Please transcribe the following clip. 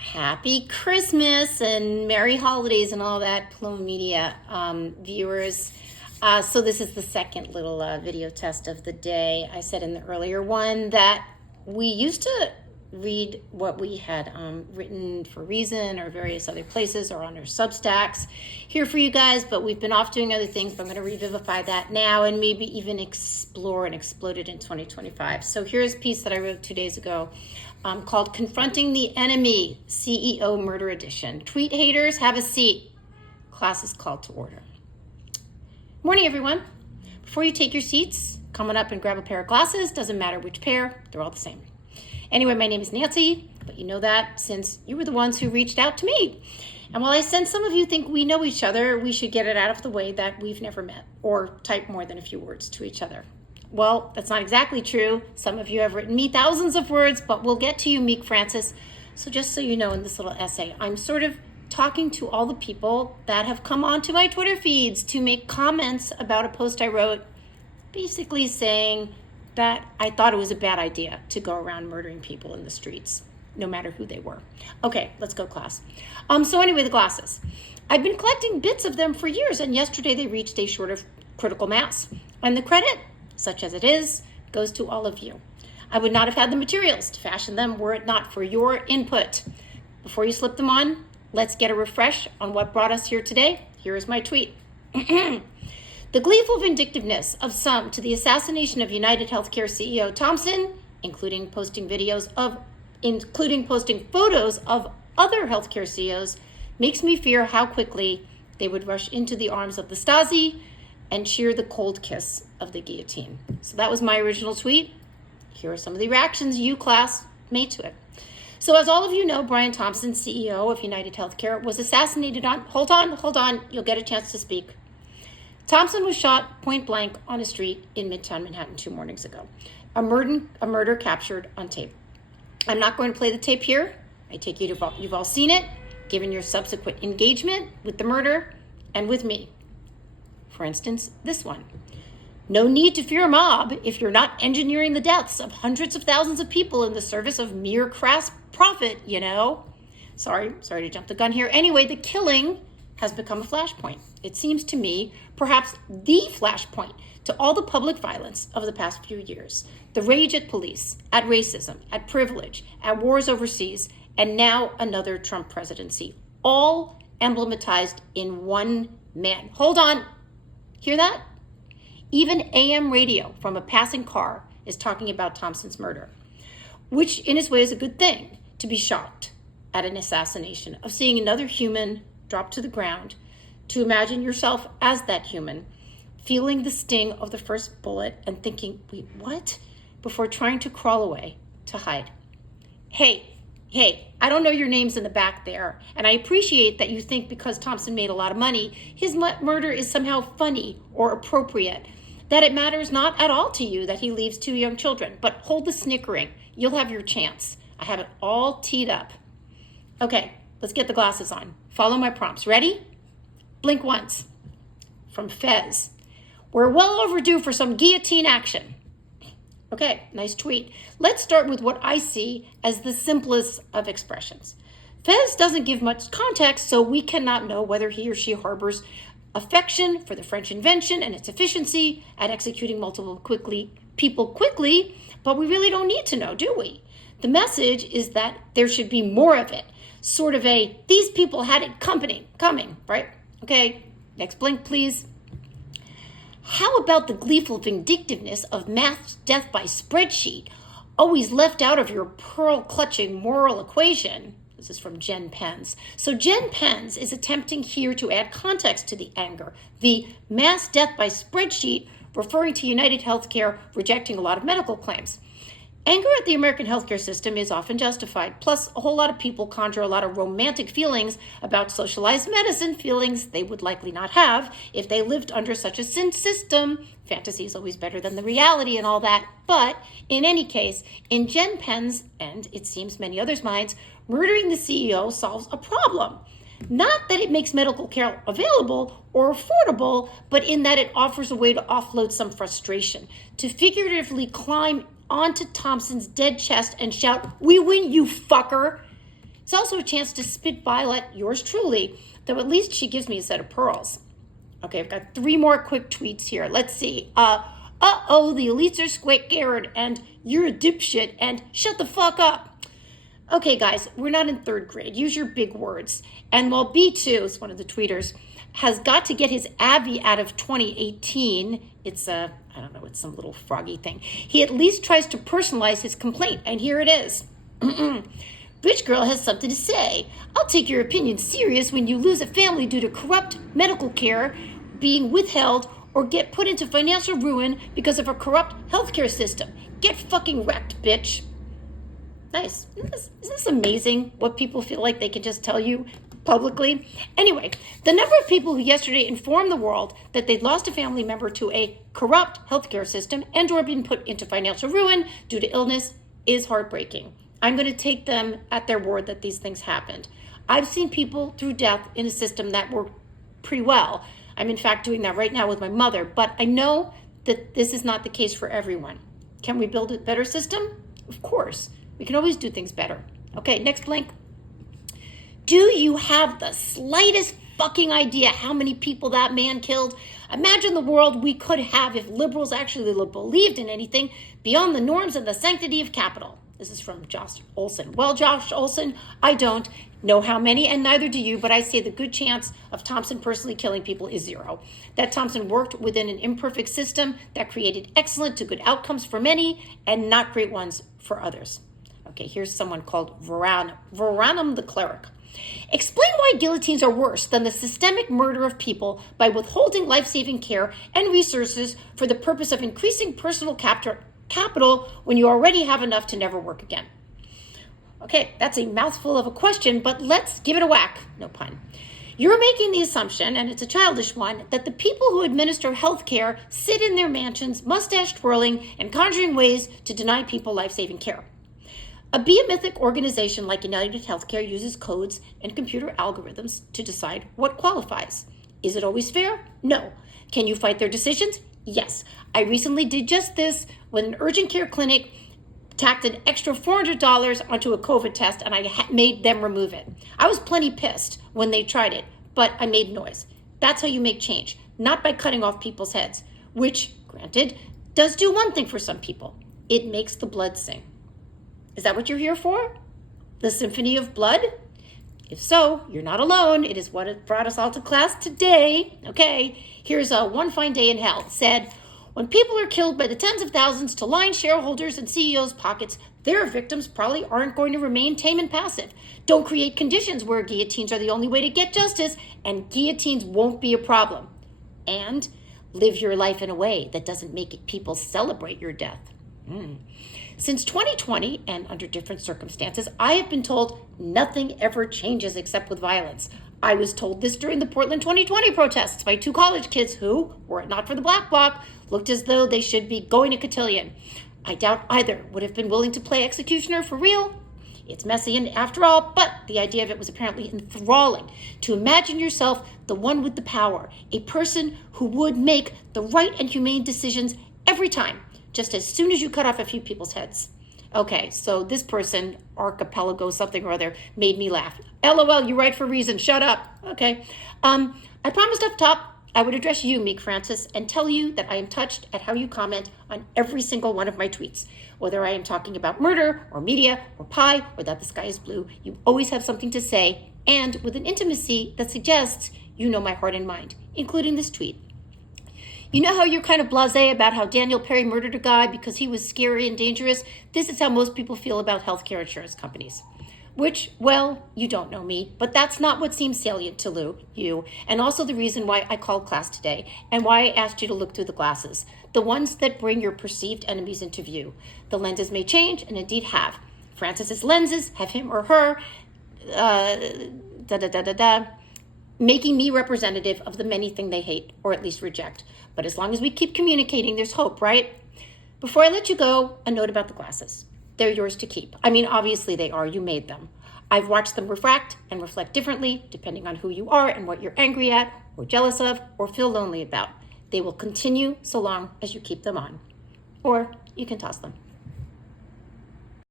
Happy Christmas and Merry Holidays and all that, Plume Media viewers. So this is the second little video test of the day. I said in the earlier one that we used to read what we had written for Reason or various other places or on our Substacks here for you guys, but we've been off doing other things, but I'm going to revivify that now and maybe even explore and explode it in 2025. So here's a piece that I wrote 2 days ago called Confronting the Enemy, CEO Murder Edition. Tweet haters, have a seat. Class is called to order. Morning, everyone. Before you take your seats, come on up and grab a pair of glasses. Doesn't matter which pair, they're all the same. Anyway, my name is Nancy, but you know that since you were the ones who reached out to me. And while I sense some of you think we know each other, we should get it out of the way that we've never met or typed more than a few words to each other. Well, that's not exactly true. Some of you have written me thousands of words, but we'll get to you, Meek Francis. So just so you know, in this little essay, I'm sort of talking to all the people that have come onto my Twitter feeds to make comments about a post I wrote, basically saying that I thought it was a bad idea to go around murdering people in the streets, no matter who they were. Okay, let's go, class. So anyway, the glasses. I've been collecting bits of them for years, and yesterday they reached a sort of critical mass. And the credit, such as it is, goes to all of you. I would not have had the materials to fashion them were it not for your input. Before you slip them on, let's get a refresh on what brought us here today. Here is my tweet. The gleeful vindictiveness of some to the assassination of United Healthcare CEO Thompson, including posting photos of other healthcare CEOs, makes me fear how quickly they would rush into the arms of the Stasi and cheer the cold kiss of the guillotine. So that was my original tweet. Here are some of the reactions you, class, made to it. So as all of you know, Brian Thompson, CEO of United Healthcare, was assassinated on, hold on, you'll get a chance to speak. Thompson was shot point blank on a street in Midtown Manhattan 2 mornings ago. A murder captured on tape. I'm not going to play the tape here. I take you've all seen it, given your subsequent engagement with the murder and with me. For instance, this one. No need to fear a mob if you're not engineering the deaths of hundreds of thousands of people in the service of mere crass profit, you know. Sorry to jump the gun here. Anyway, the killing has become a flashpoint. It seems to me perhaps the flashpoint to all the public violence of the past few years. The rage at police, at racism, at privilege, at wars overseas, and now another Trump presidency, all emblematized in one man. Hold on. Hear that? Even AM radio from a passing car is talking about Thompson's murder, which in its way is a good thing, to be shocked at an assassination, of seeing another human drop to the ground, to imagine yourself as that human, feeling the sting of the first bullet and thinking, wait, what? Before trying to crawl away to hide. Hey, I don't know your names in the back there, and I appreciate that you think because Thompson made a lot of money, his murder is somehow funny or appropriate, that it matters not at all to you that he leaves 2 young children. But hold the snickering. You'll have your chance. I have it all teed up. Okay, let's get the glasses on. Follow my prompts. Ready? Blink once. From Fez. We're well overdue for some guillotine action. Okay, nice tweet. Let's start with what I see as the simplest of expressions. Fez doesn't give much context, so we cannot know whether he or she harbors affection for the French invention and its efficiency at executing multiple people quickly, but we really don't need to know, do we? The message is that there should be more of it. Sort of these people had it coming, right? Okay, next blink, please. How about the gleeful vindictiveness of mass death by spreadsheet, always left out of your pearl-clutching moral equation? This is from Jen Pence. So Jen Pence is attempting here to add context to the anger. The mass death by spreadsheet, referring to United Healthcare rejecting a lot of medical claims. Anger at the American healthcare system is often justified. Plus, a whole lot of people conjure a lot of romantic feelings about socialized medicine, feelings they would likely not have if they lived under such a system. Fantasy is always better than the reality and all that. But in any case, in Jen Penn's, and it seems many others' minds, murdering the CEO solves a problem. Not that it makes medical care available or affordable, but in that it offers a way to offload some frustration, to figuratively climb onto Thompson's dead chest and shout, "We win, you fucker." It's also a chance to spit Violet, yours truly, though at least she gives me a set of pearls. Okay, I've got 3 more quick tweets here. Let's see. The elites are scared, and you're a dipshit, and shut the fuck up. Okay, guys, we're not in 3rd grade. Use your big words. And while B2, is one of the tweeters, has got to get his Abby out of 2018, it's some little froggy thing. He at least tries to personalize his complaint, and here it is. Bitch girl has something to say. I'll take your opinion serious when you lose a family due to corrupt medical care being withheld or get put into financial ruin because of a corrupt healthcare system. Get fucking wrecked, bitch. Nice. Isn't this amazing what people feel like they can just tell you publicly? Anyway, the number of people who yesterday informed the world that they'd lost a family member to a corrupt healthcare system and or been put into financial ruin due to illness is heartbreaking. I'm going to take them at their word that these things happened. I've seen people through death in a system that worked pretty well. I'm in fact doing that right now with my mother, but I know that this is not the case for everyone. Can we build a better system? Of course. We can always do things better. Okay, next link. Do you have the slightest fucking idea how many people that man killed? Imagine the world we could have if liberals actually believed in anything beyond the norms and the sanctity of capital. This is from Josh Olson. Well, Josh Olson, I don't know how many, and neither do you, but I say the good chance of Thompson personally killing people is 0. That Thompson worked within an imperfect system that created excellent to good outcomes for many and not great ones for others. Okay, here's someone called Veranum the Cleric. Explain why guillotines are worse than the systemic murder of people by withholding life-saving care and resources for the purpose of increasing personal capital when you already have enough to never work again. Okay, that's a mouthful of a question, but let's give it a whack. No pun. You're making the assumption, and it's a childish one, that the people who administer health care sit in their mansions, mustache twirling, and conjuring ways to deny people life-saving care. A behemoth organization like United Healthcare uses codes and computer algorithms to decide what qualifies. Is it always fair? No. Can you fight their decisions? Yes. I recently did just this when an urgent care clinic tacked an extra $400 onto a COVID test, and I made them remove it. I was plenty pissed when they tried it, but I made noise. That's how you make change, not by cutting off people's heads, which, granted, does do one thing for some people. It makes the blood sing. Is that what you're here for? The symphony of blood? If so, you're not alone. It is what brought us all to class today. Okay, here's a One Fine Day in Hell. It said, when people are killed by the tens of thousands to line shareholders and CEOs' pockets, their victims probably aren't going to remain tame and passive. Don't create conditions where guillotines are the only way to get justice, and guillotines won't be a problem. And live your life in a way that doesn't make people celebrate your death. Since 2020, and under different circumstances, I have been told nothing ever changes except with violence. I was told this during the Portland 2020 protests by 2 college kids who, were it not for the black bloc, looked as though they should be going to cotillion. I doubt either would have been willing to play executioner for real. It's messy and after all, but the idea of it was apparently enthralling. To imagine yourself the one with the power, a person who would make the right and humane decisions every time, just as soon as you cut off a few people's heads. Okay, so this person, Archipelago something or other, made me laugh. LOL, you write for a reason, shut up. Okay, I promised up top I would address you, Meek Francis, and tell you that I am touched at how you comment on every single one of my tweets. Whether I am talking about murder, or media, or pie, or that the sky is blue, you always have something to say, and with an intimacy that suggests you know my heart and mind, including this tweet. You know how you're kind of blasé about how Daniel Perry murdered a guy because he was scary and dangerous? This is how most people feel about healthcare insurance companies. Which, well, you don't know me, but that's not what seems salient to you, and also the reason why I called class today, and why I asked you to look through the glasses, the ones that bring your perceived enemies into view. The lenses may change, and indeed have. Francis's lenses have him or her, making me representative of the many things they hate, or at least reject. But as long as we keep communicating, there's hope, right? Before I let you go, a note about the glasses. They're yours to keep. I mean, obviously they are. You made them. I've watched them refract and reflect differently, depending on who you are and what you're angry at, or jealous of, or feel lonely about. They will continue so long as you keep them on. Or you can toss them.